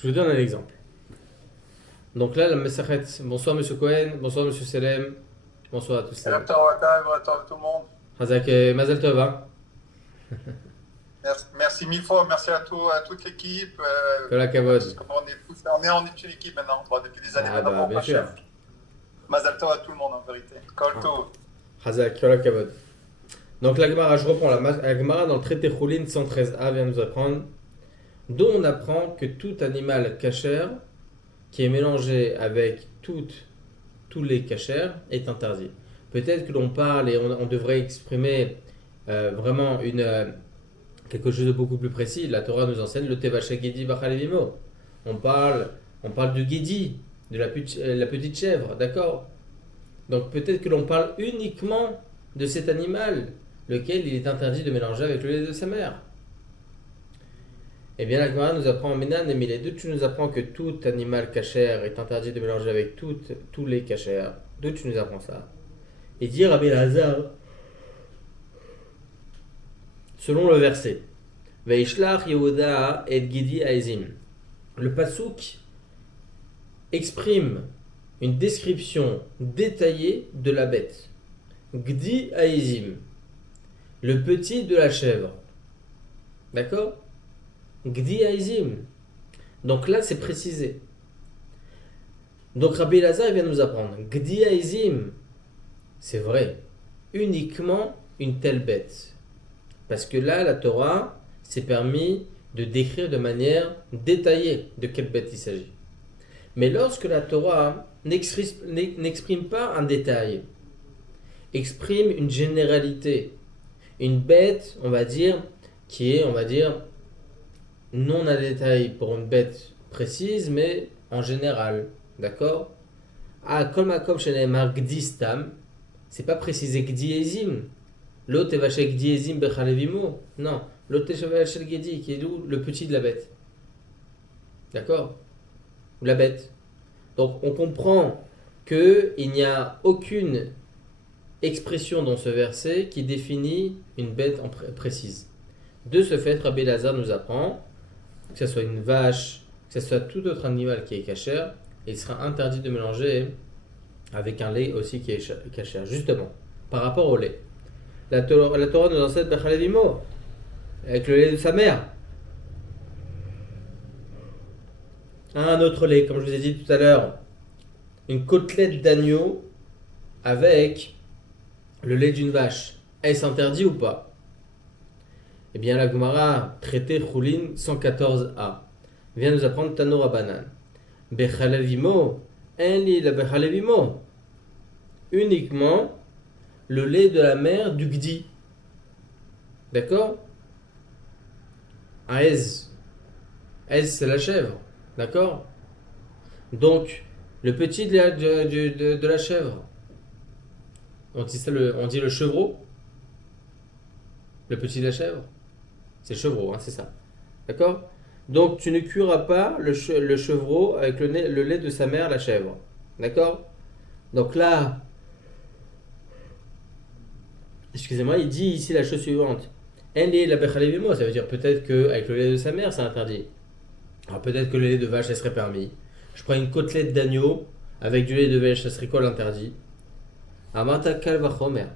Je vous donne un exemple. Donc là, la Mesachet, bonsoir Monsieur Cohen, bonsoir Monsieur Selem, bonsoir à tous les Tout le monde. Hazak Mazel Tov, hein. Merci mille fois, merci à toute l'équipe, Kol parce HaKavod. qu'on est en une équipe maintenant, bon, depuis des années Ah maintenant, bah bon, bien sûr. Hachem. Mazal Tov à tout le monde en vérité. Kol Ah. Tov. Hazak Kol HaKavod. Donc la Gemara, je reprends la Gemara dans le traité Choulin 113a vient nous apprendre, dont on apprend que tout animal kasher qui est mélangé avec tous les kashers est interdit. Peut-être que l'on parle et on devrait exprimer vraiment quelque chose de beaucoup plus précis. La Torah nous enseigne le Tevacha Gedi Bachalevimo. On parle, on parle du Gedi, de la petite chèvre, d'accord. Donc peut-être que l'on parle uniquement de cet animal, lequel il est interdit de mélanger avec le lait de sa mère. Eh bien, la Gemara nous apprend en Ménan et Milet, tu nous apprends que tout animal kasher est interdit de mélanger avec tous les kashers. D'où tu nous apprends ça? Et dire Rabbi Lazar, selon le verset, Veishlach Yehuda et Gidi Aizim. Le pasouk exprime une description détaillée de la bête. Gdi Aizim, le petit de la chèvre. D'accord? Gdi Aizim. Donc là, c'est précisé. Donc Rabbi Lazar vient nous apprendre. Gdi Aizim, c'est vrai, uniquement une telle bête. Parce que là, la Torah s'est permis de décrire de manière détaillée de quelle bête il s'agit. Mais lorsque la Torah n'exprime pas un détail, exprime une généralité, une bête, on va dire, qui est, on va dire, non un détail pour une bête précise, mais en général, d'accord? Ah, comme chez les marques Gdistam, c'est pas précisé Gdiezim. L'autre va chez Gdiezim Bechalevimo. Non, l'autre va chez Gedi, qui est le petit de la bête. D'accord? Ou la bête. Donc on comprend qu'il n'y a aucune expression dans ce verset qui définit une bête précise. De ce fait, Rabbi Lazar nous apprend que ce soit une vache, que ce soit tout autre animal qui est cachère, il sera interdit de mélanger avec un lait aussi qui est cachère. Justement, par rapport au lait. La Torah nous enseigne Bechalevimo, avec le lait de sa mère. Un autre lait, comme je vous ai dit tout à l'heure, une côtelette d'agneau avec le lait d'une vache. Est-ce interdit ou pas? Eh bien, la Gemara, traité Choulin 114a, vient nous apprendre Tano Rabanan. Bechalevimo, un lit la Bechalevimo. Uniquement le lait de la mère du Gdi. D'accord? Aez. Aez, c'est la chèvre. D'accord? Donc, le petit de la chèvre. On dit le chevreau. Le petit de la chèvre. C'est le chevreau, hein, c'est ça. D'accord? Donc, tu ne cuiras pas le chevreau avec le lait de sa mère, la chèvre. D'accord? Donc là, excusez-moi, il dit ici la chose suivante. Elle est la bechalevimo, ça veut dire peut-être qu'avec le lait de sa mère, c'est interdit. Alors peut-être que le lait de vache, ça serait permis. Je prends une côtelette d'agneau avec du lait de vache, ça serait quoi l'interdit? Amata kalvachomer.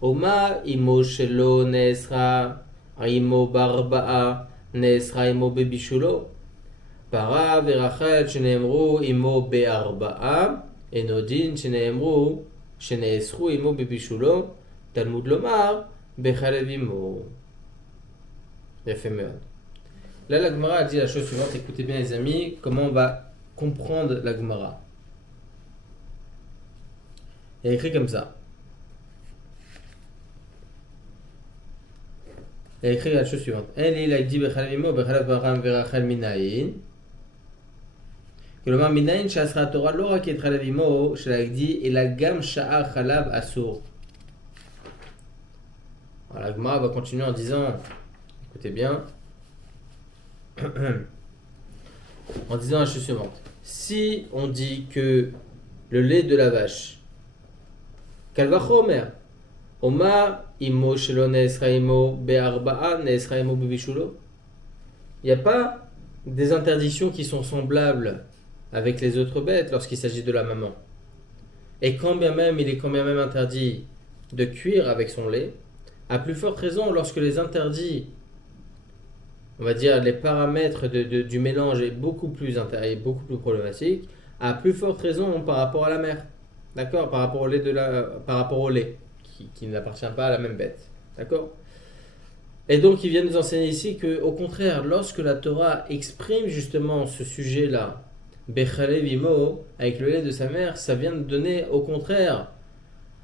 Oma imo shelo nesra, imo barba'a, nesra imo bebishulo. Para verachel sheneemru imo be'arba'a, enodin sheneemru, sheneesru imo bebishulo. Talmud lomar, bechalevimo. Yafé מאוד. Là, la Gemara a dit la chose suivante. Écoutez bien, les amis, comment on va comprendre la Gemara. Il est écrit comme ça. Il a écrit la chose suivante. Elle est la dit bechalevimo, bechalev baram verachel minayin. כלומר, מניין שאסרה התורה לא רק את חלב אמו של הגדי, אלא גם שאר חלב אסור. Alors, la Gemara va continuer en disant, écoutez bien, en disant la chose suivante. Si on dit que le lait de la vache, kalvachomer, oma imo shelo neesra imo be'arba'a neesra imo bebishulo, il n'y a pas des interdictions qui sont semblables avec les autres bêtes lorsqu'il s'agit de la maman. Et quand bien même il est quand bien même interdit de cuire avec son lait, à plus forte raison lorsque les interdits, on va dire les paramètres du mélange est beaucoup plus problématique, à plus forte raison par rapport à la mère. D'accord? Par rapport au lait, par rapport au lait qui n'appartient pas à la même bête. D'accord? Et donc, il vient nous enseigner ici qu'au contraire, lorsque la Torah exprime justement ce sujet-là, Bechale Vimo, avec le lait de sa mère, ça vient nous donner au contraire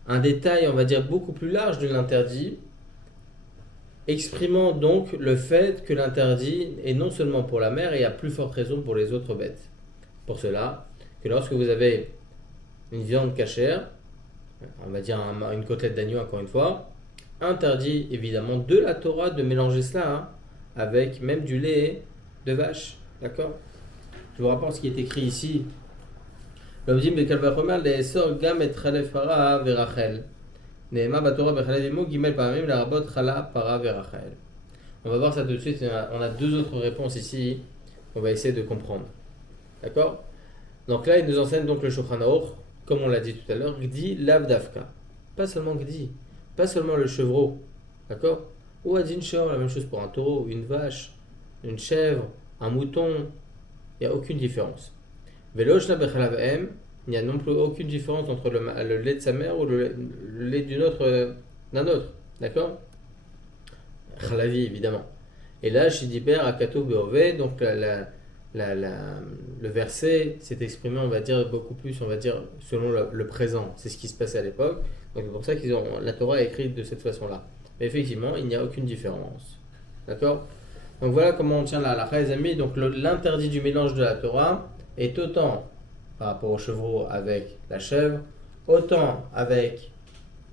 un détail, on va dire, beaucoup plus large de l'interdit, exprimant donc le fait que l'interdit est non seulement pour la mère et à plus forte raison pour les autres bêtes. Pour cela, que lorsque vous avez une viande cachère, on va dire une côtelette d'agneau encore une fois, interdit évidemment de la Torah de mélanger cela avec même du lait de vache. D'accord? Je vous rapporte ce qui est écrit ici. L'obdim de Kalvachomer, les sor gam et chalef para verachel. Neema batora bechalef imo gimel paramim la rabot chala para verachel. On va voir ça tout de suite. On a deux autres réponses ici. On va essayer de comprendre. D'accord? Donc là, il nous enseigne donc le Shulchan Aruch, comme on l'a dit tout à l'heure, Gdi lav dafka. Pas seulement Gdi, pas seulement le chevreau. D'accord? Ou Adin Shor, la même chose pour un taureau, une vache, une chèvre, un mouton. Il n'y a aucune différence. Veloshna bechalav em, il n'y a non plus aucune différence entre le lait de sa mère ou le lait d'un autre. D'accord? Chalavi, évidemment. Et là, Shidiber Akato Beove, donc le verset s'est exprimé, on va dire, beaucoup plus, on va dire, selon le présent. C'est ce qui se passait à l'époque. Donc c'est pour ça la Torah est écrite de cette façon-là. Mais effectivement, il n'y a aucune différence. D'accord? Donc voilà comment on tient la halakha, les amis. Donc l'interdit du mélange de la Torah est autant par rapport au chevreau avec la chèvre, autant avec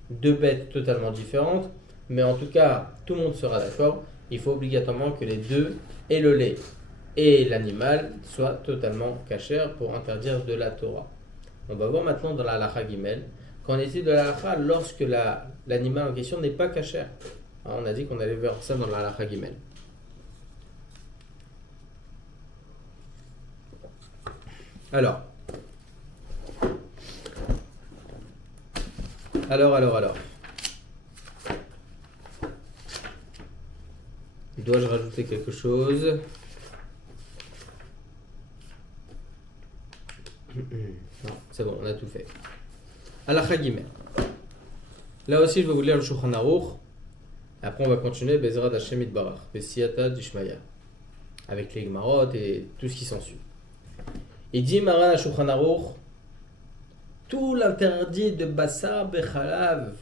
deux bêtes totalement différentes. Mais en tout cas, tout le monde sera d'accord. Il faut obligatoirement que les deux, et le lait et l'animal, soient totalement cachers pour interdire de la Torah. On va voir maintenant dans la halakha Gimel, qu'en est-il de la halakha lorsque l'animal en question n'est pas cacher. On a dit qu'on allait voir ça dans la halakha Gimel. Alors. Dois-je rajouter quelque chose? Non, c'est bon, on a tout fait. Halakha Gimel. Là aussi, je vais vous lire le Shulchan Aruch. Après, on va continuer Bezrat Hashem Itbarach, Besiata Dishmaya, avec les Gemarot et tout ce qui s'ensuit. Il dit Maran Shulchan Aruch, tout l'interdit de Bassar Bechalav,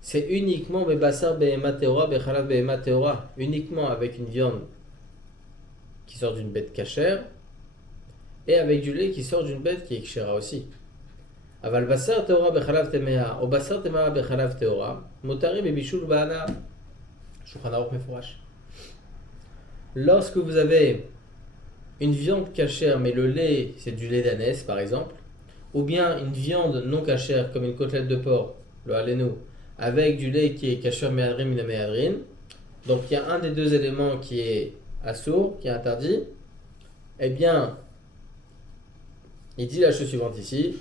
c'est uniquement Bassar Behema Teora, Bechalav Behema Teora, uniquement avec une viande qui sort d'une bête cachère et avec du lait qui sort d'une bête qui est kshera aussi. Aval Bassar Teora Bechalav Temea, ou Bassar Temea Bechalav Teora, Motari Bebishul Baana, Shulchan Aruch Mefourash. Lorsque vous avez une viande cachère, mais le lait, c'est du lait d'ânesse par exemple, ou bien une viande non cachère comme une côtelette de porc, le halenu, avec du lait qui est cachère méadrin, mina méadrin, donc il y a un des deux éléments qui est assourd, qui est interdit, eh bien, il dit la chose suivante ici,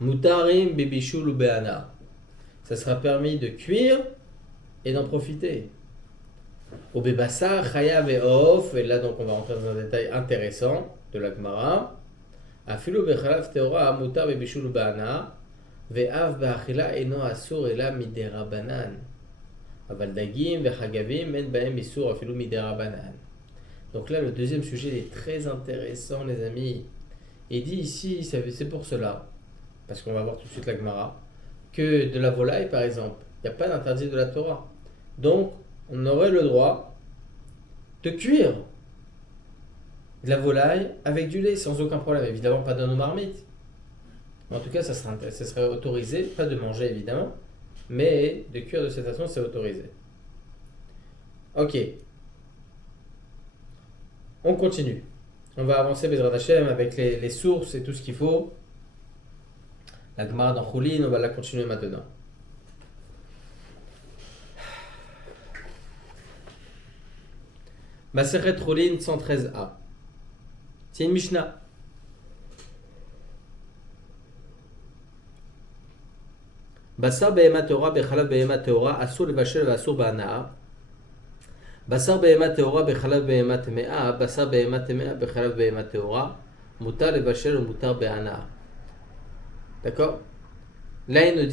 mutarim bebishul ou beana, ça sera permis de cuire et d'en profiter. Au Bebassar, Chayav et Off, et là donc on va rentrer dans un détail intéressant de la Gemara. Afilu Bechalav Teora Amutar Bebishul Bana, Ve'av Ba'achila Eno Asur Ela Midera Banan. Aval Dagim Vechagavim Men Baem Isur Afilu Midera Banan. Donc là le deuxième sujet est très intéressant, les amis. Il dit ici, c'est pour cela, parce qu'on va voir tout de suite la Gemara, que de la volaille par exemple, il n'y a pas d'interdit de la Torah. Donc, on aurait le droit de cuire de la volaille avec du lait sans aucun problème. Évidemment, pas dans nos marmites. En tout cas, ça serait autorisé, pas de manger évidemment, mais de cuire de cette façon, c'est autorisé. Ok. On continue. On va avancer Bezrat Hashem avec les sources et tout ce qu'il faut. La Gemara dans Choulin, on va la continuer maintenant. Maseret Rolin 113a. C'est une Mishnah. Basar Behema Teora Bechalav Behema Teora Asur Levashel Asur Ba'anaa. Basar Behema Teora Bechalav Behema Temea. Basar Behema Temea Bechalav Behema Teora. Mutar Levashel ou Mutar Ba'anaa. D'accord? Là il nous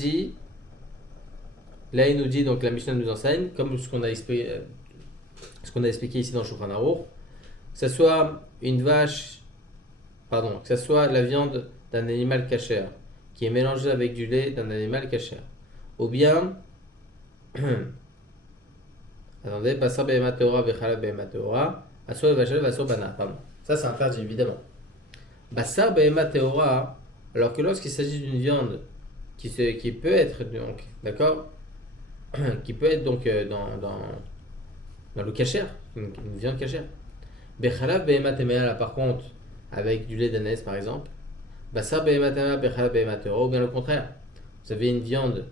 dit, donc la Mishnah nous enseigne, comme ce qu'on a expliqué ici dans Shulchan Aruch, que ce soit une vache, pardon, que ce soit la viande d'un animal kasher qui est mélangée avec du lait d'un animal kasher, ou bien, attendez, Basar Behema Teora Bechalav Behema Teora, Asur Levashel Asur Ba'anaa, pardon, ça c'est interdit évidemment. Basar Behema Teora, alors que lorsqu'il s'agit d'une viande qui peut être donc, d'accord, qui peut être donc dans le kasher, une viande kasher. Bechalav Behema Temea, là par contre, avec du lait d'ânesse par exemple, Basar Behema Temea Bechalav Behema Teora, ou bien le contraire, vous avez une viande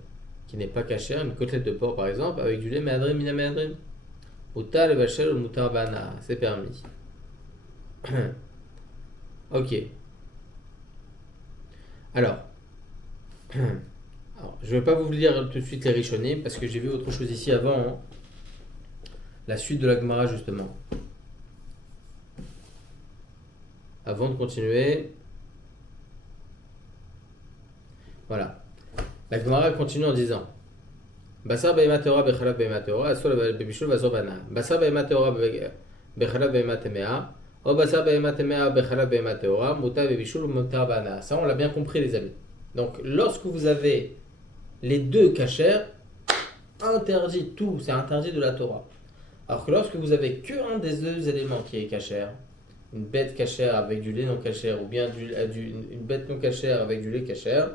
qui n'est pas kasher, une côtelette de porc par exemple, avec du lait me'adrim mina me'adrim. Mutar levashel ou mutar ba'anaa, c'est permis. Ok. Alors, je ne vais pas vous lire tout de suite les Rishonim parce que j'ai vu autre chose ici avant, hein. La suite de la Gemara justement. Avant de continuer, voilà. La Gemara continue en disant Basar Behema Teora Bechalav Behema Teora Asur Bebishul Asur Ba'anaa. Basar Behema Teora Bechalav Behema Temea. O Basar Behema Temea Bechalav Behema Teora Mutar Bebishul Mutar Ba'anaa. Ça on l'a bien compris les amis. Donc lorsque vous avez les deux kashers, interdit tout, c'est interdit de la Torah. Alors que lorsque vous avez qu'un des deux éléments qui est kasher, une bête kasher avec du lait non kasher, ou bien une bête non kasher avec du lait kasher,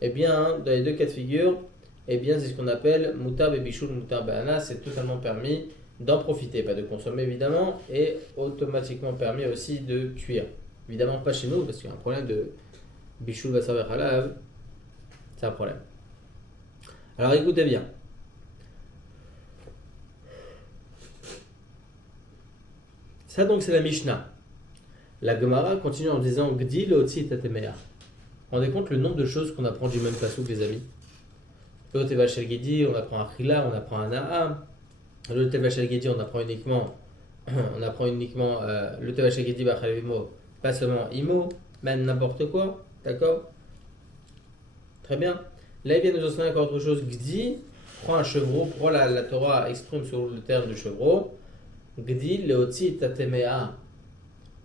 eh bien dans les deux cas de figure, eh bien c'est ce qu'on appelle mutar bebishul mutar ba'anaa, c'est totalement permis d'en profiter, pas de consommer évidemment, et automatiquement permis aussi de cuire. Évidemment pas chez nous, parce qu'il y a un problème de bishul basar vechalav, c'est un problème. Alors écoutez bien. Ça donc c'est la Mishnah. La Gemara continue en disant Gdi leotzi tatemea. Rendez compte le nombre de choses qu'on apprend du même passouk les amis. Le Tevachel Gedi, on apprend un Chila, on apprend un Na'am. Le Tevachel Gedi, on apprend uniquement le Tevachel Gedi Bachal Imo, pas seulement Imo, même n'importe quoi, d'accord? Très bien. Là il vient nous enseigner encore autre chose. Gdi prend un chevreau, pourquoi la Torah exprime sur le terme de chevreau Gdi leotzi tatemea,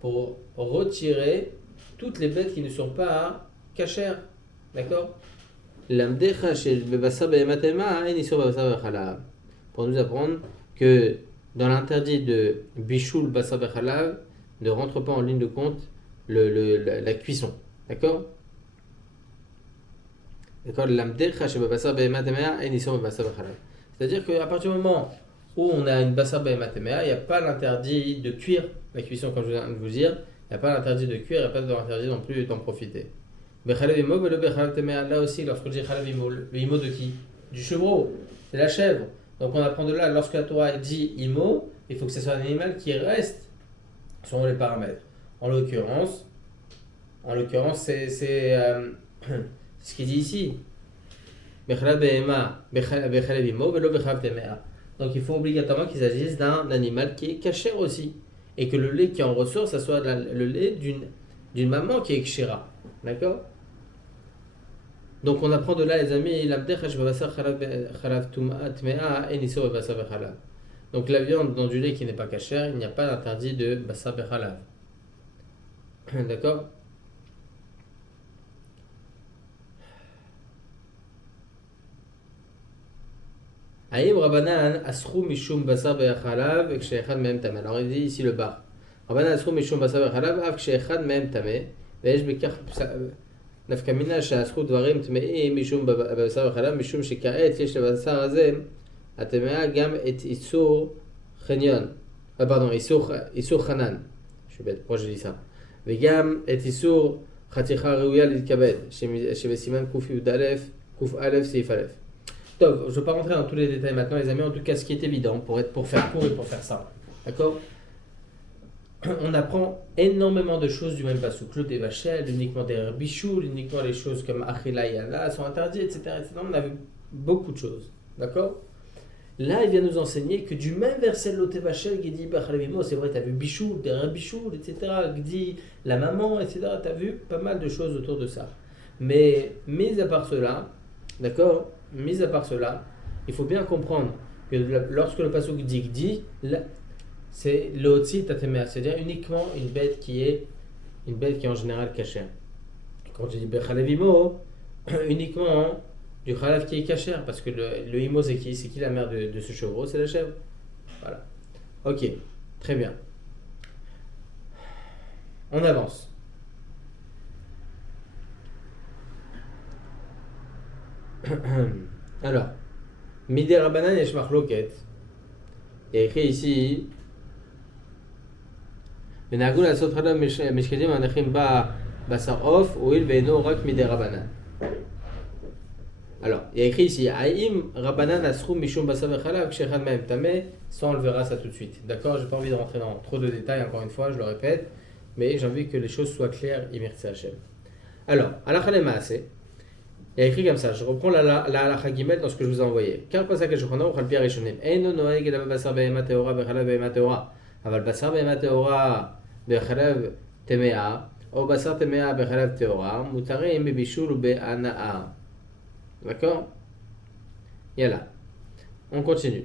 pour retirer toutes les bêtes qui ne sont pas kasher, d'accord? L'amdecha shel bebasar behema temea en isur bebasar vechalav, pour nous apprendre que dans l'interdit de bishul basar vechalav ne rentre pas en ligne de compte la cuisson, d'accord? D'accord, l'amdecha shel bebasar behema temea en isur bebasar vechalav, c'est-à-dire qu'à partir du moment où on a une basar behema temea, il n'y a pas l'interdit de cuire la cuisson, comme je viens de vous dire, il n'y a pas l'interdit de cuire, il n'y a pas l'interdit non plus d'en profiter. Bechalav imo, mais le bechalav temea, là aussi, lorsqu'on dit chalav imo, le imo de qui? Du chevreau, c'est la chèvre. Donc on apprend de là, lorsque la Torah dit imo, il faut que ce soit un animal qui reste selon les paramètres. En l'occurrence, c'est ce qu'il dit ici. Bechalav behema, bechalav imo, mais le bechalav temea. Donc il faut obligatoirement qu'il s'agisse d'un animal qui est kasher aussi. Et que le lait qui en ressort, ça soit le lait d'une maman qui est kshira. D'accord? Donc on apprend de là les amis, donc la viande dans du lait qui n'est pas kasher, il n'y a pas d'interdit de basar bechalav. D'accord? Aïm Rabanan Asrou Mishum Basar Bechalav Ksheechad Mem Tameh. Alors il dit ici le bas. Rabanan Asrou Mishum Basar Bechalav Av Ksheechad Mem Tameh. Ve'esh Bekach Nafkamina She'asrou Dvarim Tme'im Mishum Basar Bechalav Mishum Sheka'et Yesh Lebasar Hazeh Atemea Gam Et Isur Chenyon. Pardon, Isur Chanan. Je suis bête, pourquoi je dis ça? Vegam Et Isur Chaticha Reuya Litkabed Shebesiman Kuf Yud Alef Kuf Alef Seif Alef. Je ne vais pas rentrer dans tous les détails maintenant, les amis. En tout cas, ce qui est évident, pour faire court et pour faire simple, d'accord? on apprend énormément de choses du même pasuk. Le Devachel, uniquement des bichoul, uniquement les choses comme Achila et Yana sont interdites, etc. On a vu beaucoup de choses. D'accord? Là, il vient nous enseigner que du même verset de l'Otevachel qui dit Bachalevimo, c'est vrai, tu as vu bichoul, des bichoul, etc. Qui dit la maman, etc. Tu as vu pas mal de choses autour de ça. Mais, mis à part cela, d'accord? Mis à part cela, il faut bien comprendre que lorsque le pasuk dit, c'est l'otzi tatemea, c'est-à-dire uniquement une bête qui est en général cachère. Quand je dis bechalevimo, uniquement du chalav qui est cachère, parce que le imo c'est qui la mère de ce chevreau? C'est la chèvre. Voilà. Ok, très bien. On avance. Alors, Midé Rabanan et Shmachloket. Il y a écrit ici ונהגו לעשות חלב משקדים הנחים בבשר עוף, הואיל ואינו רק מדי רבנן. Alors, il y a écrit ici, Aïm Rabbanan Asrum Mishum Basa Vechalab, Kshechad Maem Tameh, ça on le verra ça tout de suite. D'accord? J'ai pas envie de rentrer dans trop de détails, encore une fois, je le répète, mais j'ai envie que les choses soient claires, Imirtse Hashem. Alors, Halakha le Maaseh, il y a écrit comme ça, je reprends la Halakha Gimel dans ce que je vous ai envoyé. Car Pasak HaShulchan Aruch Al Pi HaRishonim, Eino Noeg El Basar Behema Teora Vechalab Behema Teora, Aval Basar Behema Teora Vechalab Temea, O Basar Temea Vechalab Teora, Mutarim Bebishul Be'ana'a. D'accord? Yalla. On continue.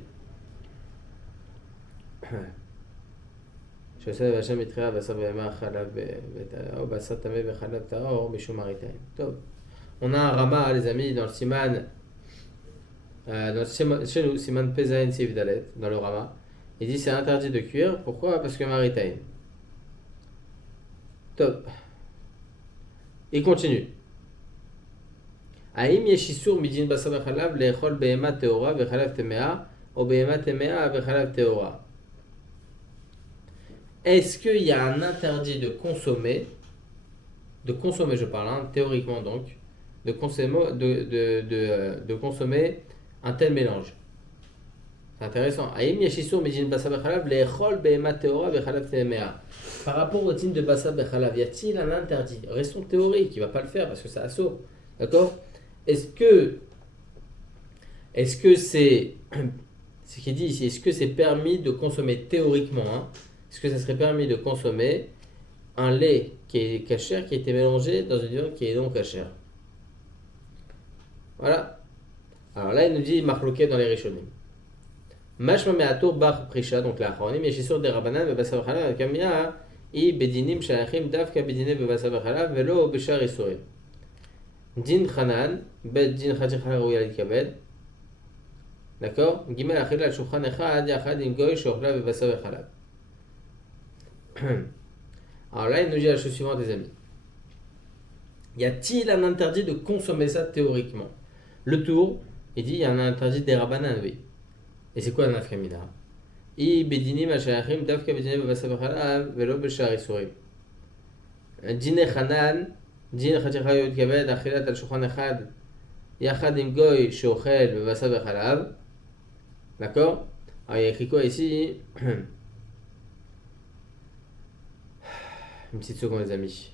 שעושה והשם יתחילה בשר בהמה חלב או בשר טמא וחלב טהור משום מראיתיים. טוב. On a un rama, les amis, dans le siman, chez nous, siman Pezaïn Sif Dalet, dans le rama. Il dit c'est interdit de cuire. Pourquoi? Parce que maraïtaïm. Top. Il continue. האם יש איסור מדין בשר וחלב לאכול בהמה טהורה וחלב טמאה או בהמה טמאה וחלב טהורה? Est-ce qu'il y a un interdit de consommer je parle, hein, théoriquement donc, de consommer un tel mélange? C'est intéressant. האם יש איסור מדין בשר וחלב לאכול בהמה טהורה וחלב טמאה? Par rapport au dîne de basa bechalav, y a-t-il un interdit? Restons théoriques, il ne va pas le faire parce que c'est assaut. D'accord? Est-ce que c'est ce qu'il dit ici, est-ce que c'est permis de consommer théoriquement, hein, est-ce que ça serait permis de consommer un lait qui est cachère qui a été mélangé dans une viande qui est non cachère? Voilà. Alors là, il nous dit Machloket dans les Rishonim. Mashma me'atur bar prisha, donc la Achronim, yeshissur de Rabbanan bebasa v'chalav kamia i bedinim shayachim davka bedine bebasa v'chalav velo b'shar isurim. Din Hanan, Bet Din Khatikhal Rouya Likabed. D'accord? Gimel Achil al Shulchan Echad, Yachad im Goy, Shochla Bebasa Vechalab. Alors là, il nous dit la chose suivante, des amis. Y a-t-il un interdit de consommer ça théoriquement? Le tour, il dit il y a un interdit des Rabbanan, oui. Et c'est quoi un nafkamina? I Bedinim Ashayachim, Davka Bedine Bebasa Vechalab, Velo Beshar Isurim. Din Hanan, דין חתיכה י' כבד, אכילת על שולחן אחד יחד עם גוי שאוכל בבשר וחלב. D'accord? Alors il y a écrit quoi ici? Une petite seconde les amis.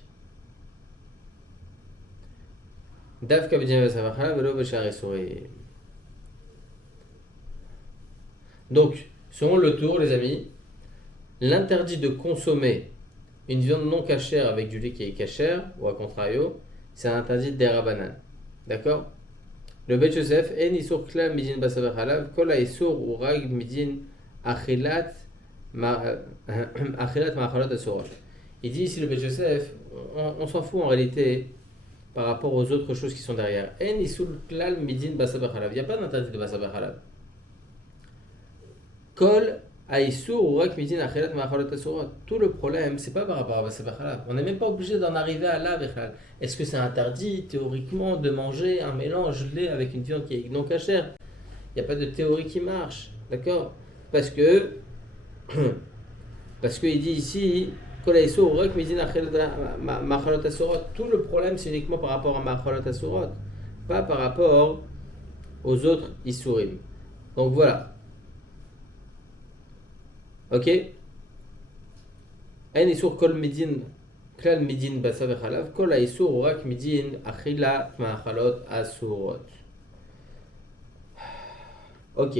דווקא בדין בבשר וחלב ולא בשאר איסורים. Donc, selon le tour les amis, l'interdit de consommer une viande non cachère avec du lait qui est cachère, ou à contrario, c'est un interdit des Rabbanan. D'accord? Le Beit Yosef, En isur klam midin basa v'chalav, kol ha'isur ou rag midin achilat ma'achalat asurot. Il dit ici le Beit Yosef, on s'en fout en réalité par rapport aux autres choses qui sont derrière. En isur klam midin basa v'chalav. Il n'y a pas d'interdit de basa v'chalav. Kol tout le problème, c'est pas par rapport à Basa Vechalab. On n'est même pas obligé d'en arriver à là. Est-ce que c'est interdit théoriquement de manger un mélange lait avec une viande qui est non cachère? Il n'y a pas de théorie qui marche, d'accord? Parce que il dit ici tout le problème c'est uniquement par rapport à Machalot Asurot, pas par rapport aux autres Isurim. Donc voilà. Ok? אין איסור כל מדין, כלל מדין בשר וחלב, כל האיסור הוא רק מדין אכילת מאכלות אסורות. Ok.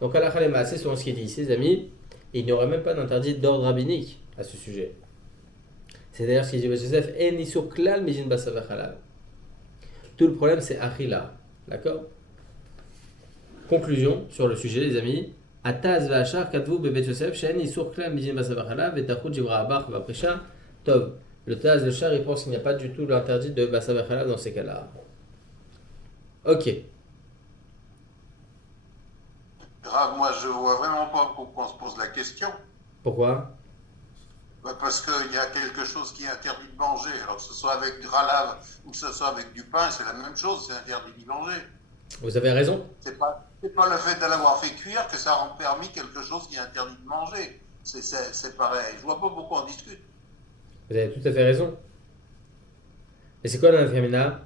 Donc, halakha les maaseh, selon ce qui est dit ici, les amis, il n'y aurait même pas d'interdit d'ordre rabbinique à ce sujet. C'est d'ailleurs ce qu'il dit Joseph, en isur klal mijin basar vechalav. Tout le problème, c'est achila. D'accord? Conclusion sur le sujet, les amis. Ataz vachar katvu bebet Yosef, shen isur klal mijin basar vechalav, et tachut jivra abach vaprisha. Tov. Le Taz, le char, il pense qu'il n'y a pas du tout l'interdit de basar vechalav dans ces cas-là. Ok. Grave, moi je vois vraiment pas pourquoi on se pose la question. Pourquoi? Bah, parce qu'il y a quelque chose qui est interdit de manger. Alors que ce soit avec du ralave ou que ce soit avec du pain, c'est la même chose, c'est interdit d'y manger. Vous avez raison. C'est pas le fait de l'avoir fait cuire que ça rend permis quelque chose qui est interdit de manger. C'est pareil. Je vois pas pourquoi on discute. Vous avez tout à fait raison. Et c'est quoi la nafkamina?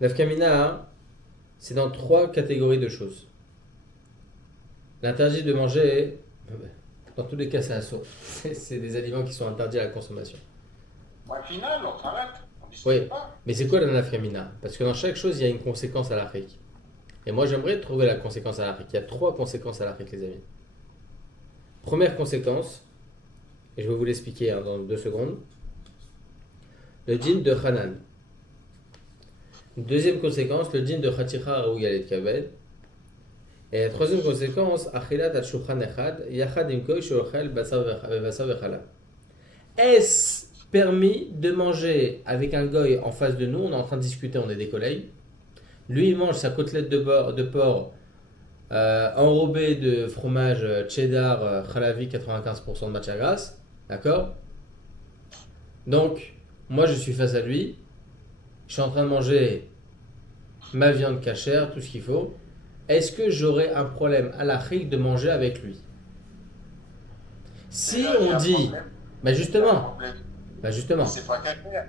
Nafkamina, c'est dans 3 catégories de choses. L'interdit de manger, dans tous les cas, c'est un saut. C'est des aliments qui sont interdits à la consommation. Au final, on s'arrête. On discute Oui, pas. mais c'est quoi la nafkamina? Parce que dans chaque chose, il y a une conséquence à l'afrique. Et moi, j'aimerais trouver la conséquence à l'afrique. Il y a 3 conséquences à l'afrique, les amis. Première conséquence, et je vais vous l'expliquer dans 2 secondes. Le djinn de Hanan. Deuxième conséquence, le djinn de Khaticha Raouyalet Kabed. Et la troisième conséquence, Achilat al-Shulchan Echad, Yachad Imkoy Shochel Basar Vechala. Est-ce permis de manger avec un goy en face de nous? On est en train de discuter, on est des collègues. Lui, il mange sa côtelette de porc enrobée de fromage cheddar Khalavi 95% de matière grasse. D'accord? Donc, moi, je suis face à lui. Je suis en train de manger ma viande cachère, tout ce qu'il faut. Est-ce que j'aurais un problème à l'Afrique de manger avec lui? Si Déjà, il y a on un dit, problème. bah Il y a un justement, problème. bah justement, C'est pas qu'à faire.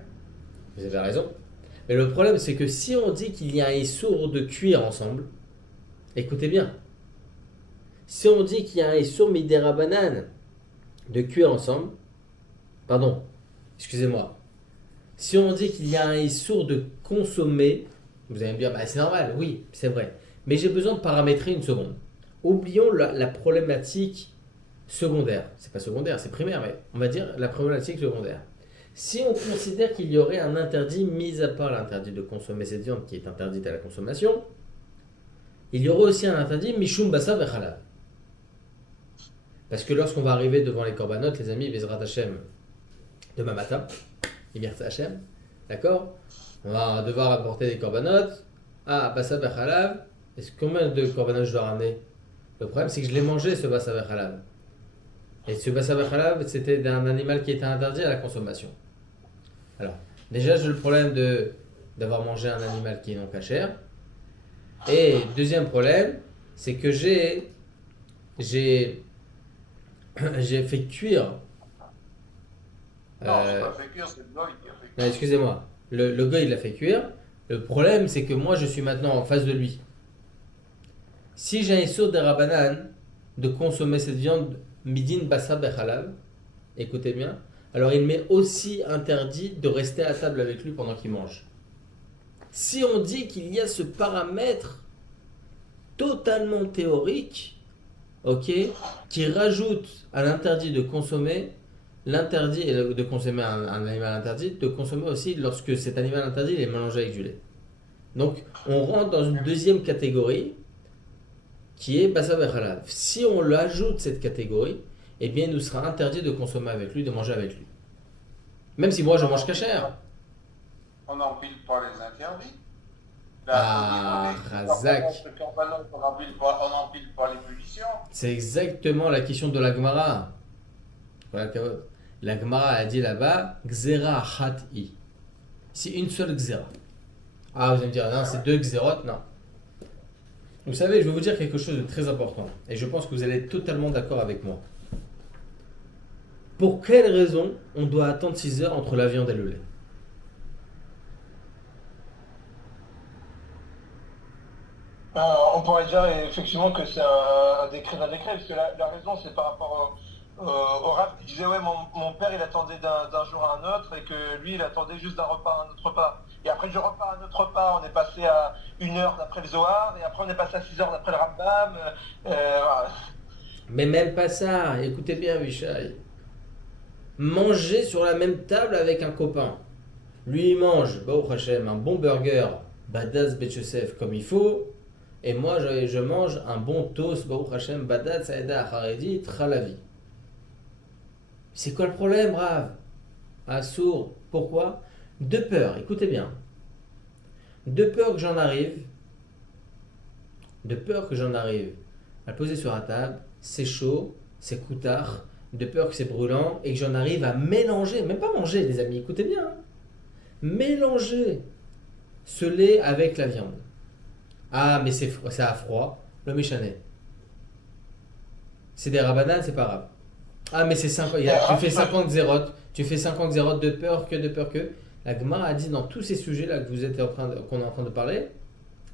vous avez raison. Mais le problème, c'est que si on dit qu'il y a un issour de cuire ensemble, écoutez bien. Si on dit qu'il y a un issour midera banane de cuire ensemble, pardon, excusez-moi. Si on dit qu'il y a un issour de consommer, vous allez me dire, bah, c'est normal, oui, c'est vrai. Mais j'ai besoin de paramétrer une seconde. Oublions la problématique secondaire. C'est pas secondaire, c'est primaire, mais on va dire la problématique secondaire. Si on considère qu'il y aurait un interdit, mis à part l'interdit de consommer cette viande qui est interdite à la consommation, il y aurait aussi un interdit, mishum basar vechalal. Parce que lorsqu'on va arriver devant les corbanotes, les amis, Bezrat Hashem, demain matin, Liberté Hashem, d'accord? On va devoir apporter des corbanotes. Ah, basar vechalav. Combien de corbanotes je dois ramener? Le problème, c'est que je l'ai mangé, ce basar vechalav. Et ce basar vechalav, c'était d'un animal qui était interdit à la consommation. Alors, déjà, j'ai le problème d'avoir mangé un animal qui est non cachère. Et deuxième problème, c'est que j'ai fait cuire. Non, c'est pas fait cuire, c'est le goy qui a fait cuire. Non, excusez-moi. Le gars, il l'a fait cuire. Le problème, c'est que moi, je suis maintenant en face de lui. Si j'ai un sourd de Rabanan de consommer cette viande midin basar bechalav, écoutez bien, alors il m'est aussi interdit de rester à table avec lui pendant qu'il mange. Si on dit qu'il y a ce paramètre totalement théorique, ok, qui rajoute à l'interdit de consommer, l'interdit est de consommer un animal interdit, de consommer aussi lorsque cet animal interdit il est mélangé avec du lait. Donc on rentre dans une deuxième catégorie qui est basar vechalav. Si on l'ajoute cette catégorie, eh bien il nous sera interdit de consommer avec lui, de manger avec lui. Même si moi je mange cachère. On n'empile pas les interdits. Ah, Razak. On n'empile pas les punitions. C'est exactement la question de la Gemara. Voilà, la Gemara a dit là-bas, Gzera Hat'i. C'est une seule Gzera. Ah, vous allez me dire, non, c'est 2 Gzerot, non. Vous savez, je vais vous dire quelque chose de très important. Et je pense que vous allez être totalement d'accord avec moi. Pour quelle raison on doit attendre 6 heures entre la viande et le lait? On pourrait dire effectivement que c'est un décret d'un décret, parce que la raison c'est par rapport au Rav qui disait ouais mon père il attendait d'un jour à un autre et que lui il attendait juste d'un repas à un autre repas. Et après du repas à un autre repas on est passé à 1 heure d'après le Zohar et après on est passé à 6 heures d'après le Rambam. Voilà. Mais même pas ça, écoutez bien, Vishai. Manger sur la même table avec un copain. Lui, il mange, Baruch Hashem, un bon burger, Badatz Bet Yosef comme il faut. Et moi, je mange un bon toast, Baruch Hashem, Badatz Aeda Haredi, Tralavi. C'est quoi le problème, Rav? Ah, sourd. Pourquoi? De peur, écoutez bien. De peur que j'en arrive, à le poser sur la table, c'est chaud, c'est coutard, de peur que c'est brûlant et que j'en arrive à mélanger, même pas manger, les amis, écoutez bien, hein. Mélanger ce lait avec la viande. Ah, mais c'est à froid, le méchanet. C'est des rabananes, c'est pas grave. Ah, mais c'est 50, tu fais 50 zérotes, de peur que. La Gemara a dit dans tous ces sujets-là que qu'on est en train de parler,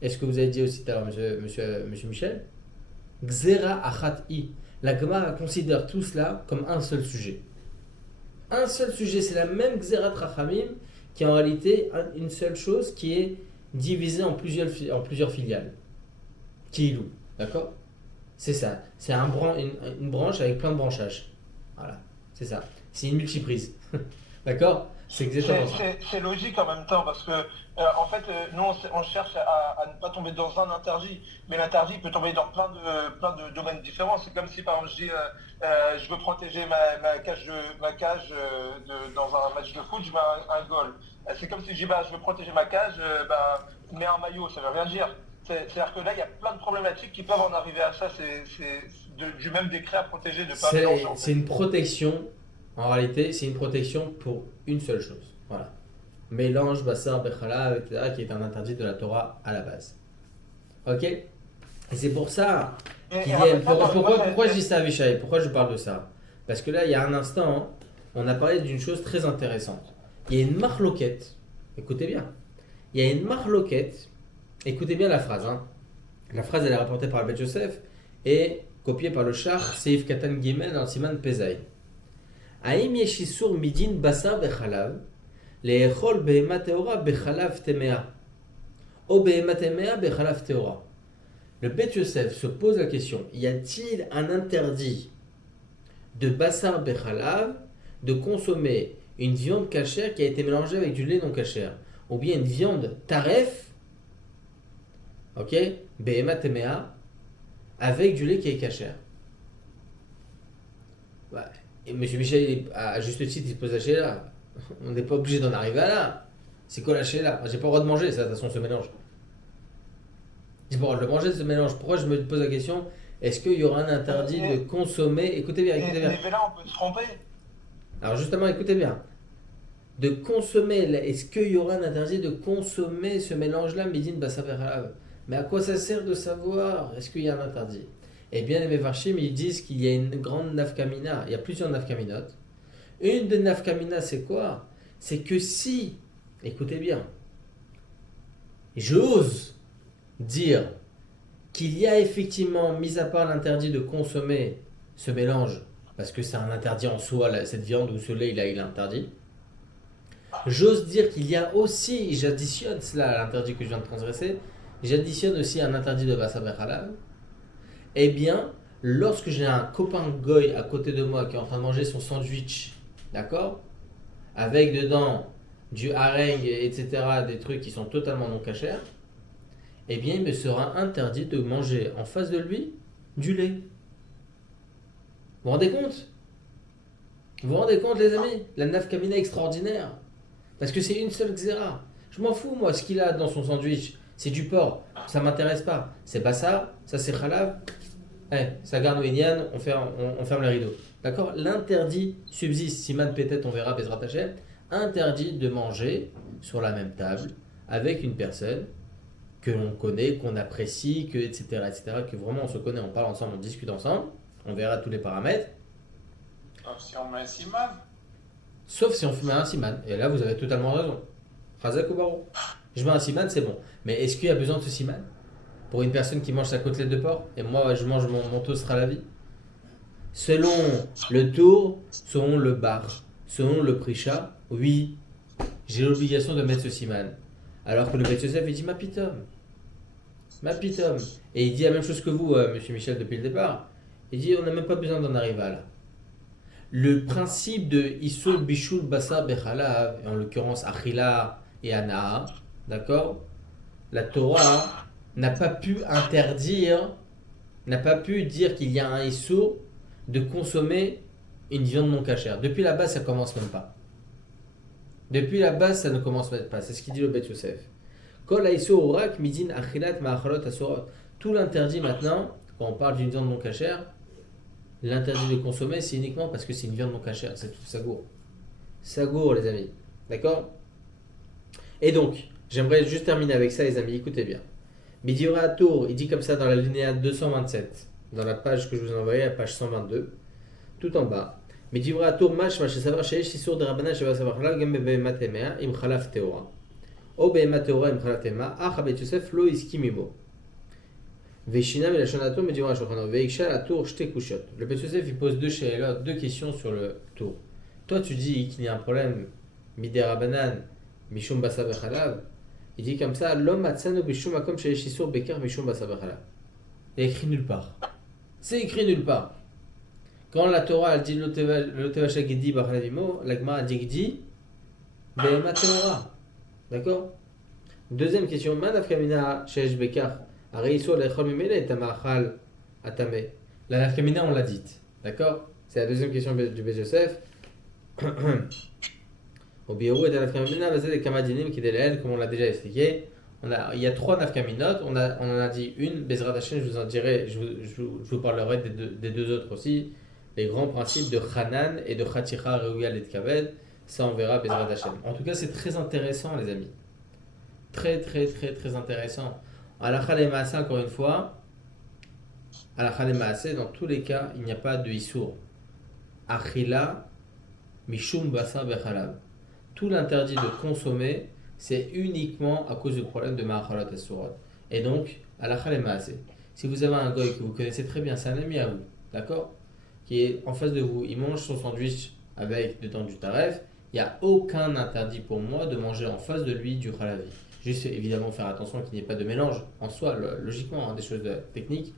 est-ce que vous avez dit aussi tout à l'heure, monsieur Michel? Xera achat i. La Gemara considère tout cela comme un seul sujet. Un seul sujet, c'est la même Xerat Rachamim qui est en réalité une seule chose qui est divisée en plusieurs filiales. Kilou, d'accord? C'est ça. C'est une branche avec plein de branchages. Voilà, c'est ça. C'est une multiprise. D'accord? C'est exactement ça. C'est logique en même temps parce que en fait nous on cherche à ne pas tomber dans un interdit, mais l'interdit peut tomber dans plein de domaines différents. C'est comme si par exemple je dis je veux protéger ma cage dans un match de foot, je mets un goal. C'est comme si je dis je veux protéger ma cage, mets un maillot, ça veut rien dire. C'est-à-dire que là il y a plein de problématiques qui peuvent en arriver à ça. Du même décret à protéger de pas mélanger. C'est une protection. En réalité, c'est une protection pour une seule chose. Voilà. Mélange, bassar, bechalav, etc., qui est un interdit de la Torah à la base. Ok? Et c'est pour ça qu'il y a. Pourquoi je dis ça à Avishai? Pourquoi je parle de ça? Parce que là, il y a un instant, on a parlé d'une chose très intéressante. Il y a une marloquette. Écoutez bien. Il y a une marloquette. Écoutez bien la phrase. Hein. La phrase, elle est rapportée par le Bet Yosef et copiée par le Shach, Seif Katan Gimel dans le Siman Pezaï. האם יש איסור מדין בשר וחלב לאכול בהמה טהורה בחלב טמאה ou בהמה טמאה בחלב טהורה? Le Bet Yosef se pose la question, y a-t-il un interdit de basar bechalav de consommer une viande cachère qui a été mélangée avec du lait non cachère ou bien une viande taref, ok, behema temea, avec du lait qui est cachère? Ouais. Et M. Michel, à juste titre, il se pose la chéla. On n'est pas obligé d'en arriver à là. C'est quoi la chéla? J'ai pas le droit de manger, ça, de toute façon, ce mélange. J'ai pas le droit de le manger, ce mélange. Pourquoi je me pose la question? Est-ce qu'il y aura un interdit de consommer? Écoutez bien. Mais là, on peut se tromper. Alors, justement, écoutez bien. De consommer, est-ce qu'il y aura un interdit de consommer ce mélange-là, Médine Bassa Verhalav? Mais à quoi ça sert de savoir? Est-ce qu'il y a un interdit? Eh bien, les Mefarshim, ils disent qu'il y a une grande nafkamina. Il y a plusieurs nafkaminotes. Une des nafkamina, c'est quoi? C'est que si, écoutez bien, j'ose dire qu'il y a effectivement, mis à part l'interdit de consommer ce mélange, parce que c'est un interdit en soi, cette viande ou ce lait, il est interdit. J'ose dire qu'il y a aussi, j'additionne cela à l'interdit que je viens de transgresser, j'additionne aussi un interdit de Bassa Bechalav. Eh bien, lorsque j'ai un copain goy à côté de moi qui est en train de manger son sandwich, d'accord, avec dedans du hareng, etc., des trucs qui sont totalement non cachers, eh bien, il me sera interdit de manger en face de lui du lait. Vous vous rendez compte? Vous vous rendez compte, les amis? La nafkamina extraordinaire. Parce que c'est une seule xéra. Je m'en fous, moi, ce qu'il a dans son sandwich. C'est du porc. Ça ne m'intéresse pas. C'est pas ça c'est khalav. Ça garde au Inyan, on ferme les rideaux. D'accord? L'interdit subsiste. Siman peut-être, on verra, Bezrat Hashem. Interdit de manger sur la même table avec une personne que l'on connaît, qu'on apprécie, etc., que vraiment on se connaît, on parle ensemble, on discute ensemble. On verra tous les paramètres. Si on met un siman. Sauf si on met un siman. Et là, vous avez totalement raison. Chazak ou Barou. Je mets un siman, c'est bon. Mais est-ce qu'il y a besoin de ce siman? pour une personne qui mange sa côtelette de porc et moi je mange mon toast halavi. Selon le tour, selon le bar, selon le prisha, oui, j'ai l'obligation de mettre ce siman. Alors que le Beth Yosef, il dit ma pitom. Ma pitom. Et il dit la même chose que vous, monsieur Michel, depuis le départ. Il dit on n'a même pas besoin d'en arriver là. Le principe de Isur Bishul Basar Bechalav, en l'occurrence Achila et Anaa, d'accord? La Torah n'a pas pu interdire, n'a pas pu dire qu'il y a un Isur de consommer une viande non cachère. Depuis la base, ça commence même pas. Depuis la base, ça ne commence même pas. C'est ce qu'il dit le Beth Yosef. Kol Isur Urak Midin Achilat Ma'achalot Asurot. Tout l'interdit maintenant, quand on parle d'une viande non cachère, l'interdit de consommer, c'est uniquement parce que c'est une viande non cachère. C'est tout sagour. Sagour, les amis. D'accord? Et donc, j'aimerais juste terminer avec ça, les amis. Écoutez bien. Midiora Tour, il dit comme ça dans la linéa 227, dans la page que je vous ai envoyée, la page 122, tout en bas. Midiora Tour, Mash, Savar, Sheesh, Isur de Rabana, Sheva Savar, Gam Behema Temea, Im Khalaf Teora. O Behema Teora, Im Khalaf Tema, Ach Bet Yosef, Lo Iskimimo. Veshina Melashanato, Midiora Shochano, Veiksha, la tour, Shte Kushot. Le Beth Yosef, il pose deux questions sur le tour. Toi, tu dis qu'il y a un problème, Midera Banan, Mishum Basa Bechalav. Il dit comme ça, l'homme atzano bishum akom sheishisur bekar mishum basa bechalav. Il est écrit nulle part. C'est écrit nulle part. Quand la Torah elle dit l'otevasha gedi bachalavimo, la Gemara dit gedi, behema Torah. D'accord? Deuxième question, manaf kamina sheish bekar, areisur lechol mimele et tamachal atame. La nafkamina on l'a dite. D'accord? C'est la deuxième question du Beth Yosef. Au Biorou et dans la nafkamina, basé des kamadinim qui délèlent, comme on l'a déjà expliqué. Il y a trois nafkaminot, on en a dit une, Bezrat Hashem, je vous en dirai, je vous parlerai des deux autres aussi. Les grands principes de Hanan et de Chaticha Reuyal et Kaved, ça on verra Bezrat Hashem. En tout cas, c'est très intéressant, les amis. Très, très, très, très intéressant. Alakha le Maaseh, encore une fois, Alakha le Maaseh, dans tous les cas, il n'y a pas de Issour. Achila, Mishum Basa Bechalav. Tout l'interdit de consommer, c'est uniquement à cause du problème de Ma'achalot et Surot. Et donc, Alakha le Maaseh. Si vous avez un goy que vous connaissez très bien, c'est un ami à vous, d'accord? Qui est en face de vous, il mange son sandwich avec dedans du taref, il n'y a aucun interdit pour moi de manger en face de lui du halavi. Juste évidemment faire attention qu'il n'y ait pas de mélange en soi, logiquement, des choses techniques,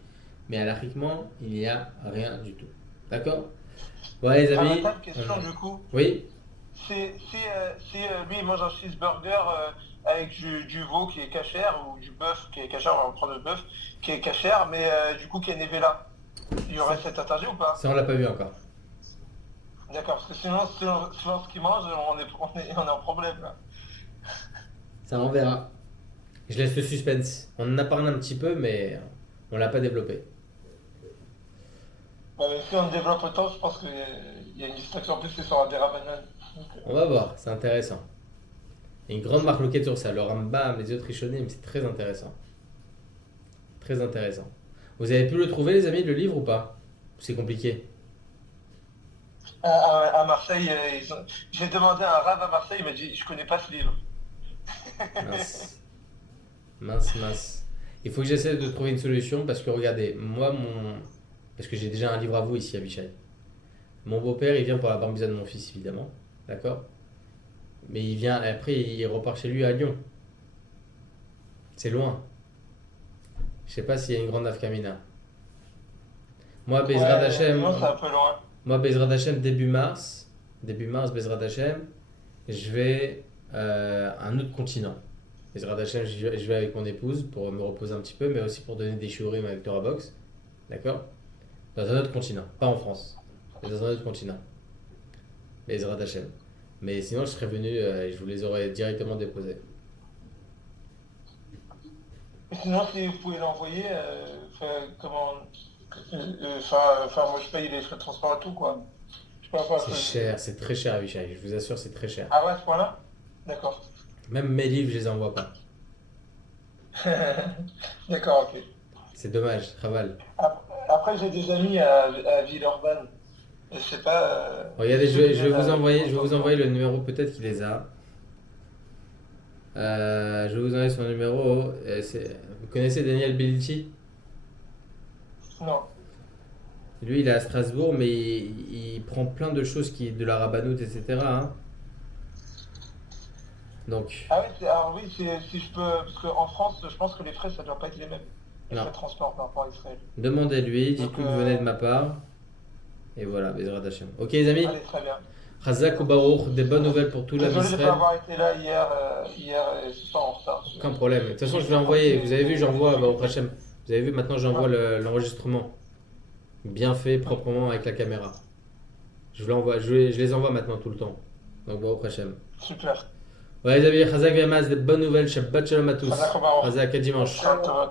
mais halachiquement, il n'y a rien du tout. D'accord? Ouais, les amis. Une question du coup. Oui. Si lui il mange un cheeseburger avec du veau qui est cachère ou du bœuf qui est cachère, on va prendre le bœuf qui est cachère, mais du coup qui est Nevela, il y aurait cet interdit ou pas? Ça, on l'a pas vu encore. D'accord, parce que sinon ce qu'il mange, on est en problème là. Ça, on verra. Je laisse le suspense. On en a parlé un petit peu, mais on l'a pas développé. Bah, mais si on développe autant, je pense qu'il y a une distraction en plus qui sera des Rabbanan. On va voir, c'est intéressant. Il y a une grande marloquette sur ça. Le Rambam, les autres Rishonim, c'est très intéressant. Très intéressant. Vous avez pu le trouver, les amis, le livre ou pas? C'est compliqué. À Marseille, j'ai demandé à un rave à Marseille, il m'a dit je connais pas ce livre. Mince. Mince. Il faut que j'essaie de trouver une solution parce que regardez, parce que j'ai déjà un livre à vous ici à Bichai. Mon beau-père, il vient pour la bar mitzvah de mon fils, évidemment. D'accord? Mais il vient, après, il repart chez lui à Lyon. C'est loin. Je sais pas s'il y a une grande nafkamina. Moi, Bezrat Hashem. Non, c'est un peu loin. Moi, Bezrat Hashem, début mars, Bezrat Hashem, je vais à un autre continent. Bezrat Hashem, je vais avec mon épouse pour me reposer un petit peu, mais aussi pour donner des shiurim avec Torah Box. D'accord? Dans un autre continent, pas en France, mais dans un autre continent. Bezrat Hashem. Mais sinon, je serais venu et je vous les aurais directement déposés. Et sinon, si vous pouvez l'envoyer, comment. Moi je paye les frais de transport et tout quoi. Je peux pas C'est cher, c'est très cher, Avishai. Je vous assure, c'est très cher. Ah ouais, à ce point-là? D'accord. Même mes livres, je les envoie pas. D'accord, ok. C'est dommage, Raval. Après, j'ai des amis à Villeurbanne. Je sais pas. Regardez, je vais vous envoyer le numéro, peut-être qu'il les a. Je vais vous donner son numéro. Vous connaissez Daniel Bellici? Non. Lui, il est à Strasbourg, mais il prend plein de choses de la rabanoute, etc. hein. Donc, Ah oui, alors oui, si je peux, parce qu'en France, je pense que les frais, ça doit pas être les mêmes. Les Non. frais de transport par rapport à Israël. demandez-lui, dites-lui Donc, que vous venez de ma part. Et voilà, Bezrat Hashem. Ok, les amis? Allez, très bien. Chazak ou Baruch, des bonnes nouvelles pour tout l'Am Désolé de ne pas Israël. avoir été là hier et ce soir en retard. Aucun problème. De toute façon, je vais envoyer. Vous avez vu, j'envoie Baruch Hashem. Vous avez vu, maintenant, j'envoie l'enregistrement. Bien fait, proprement, avec la caméra. Je les envoie maintenant tout le temps. Donc, Baruch Hashem. Super. Ouais, les amis, Chazak Vemaz, des bonnes nouvelles. Shabbat Shalom à tous. Chazak ou Baruch. Chazak, à dimanche. Shabbat Shalom.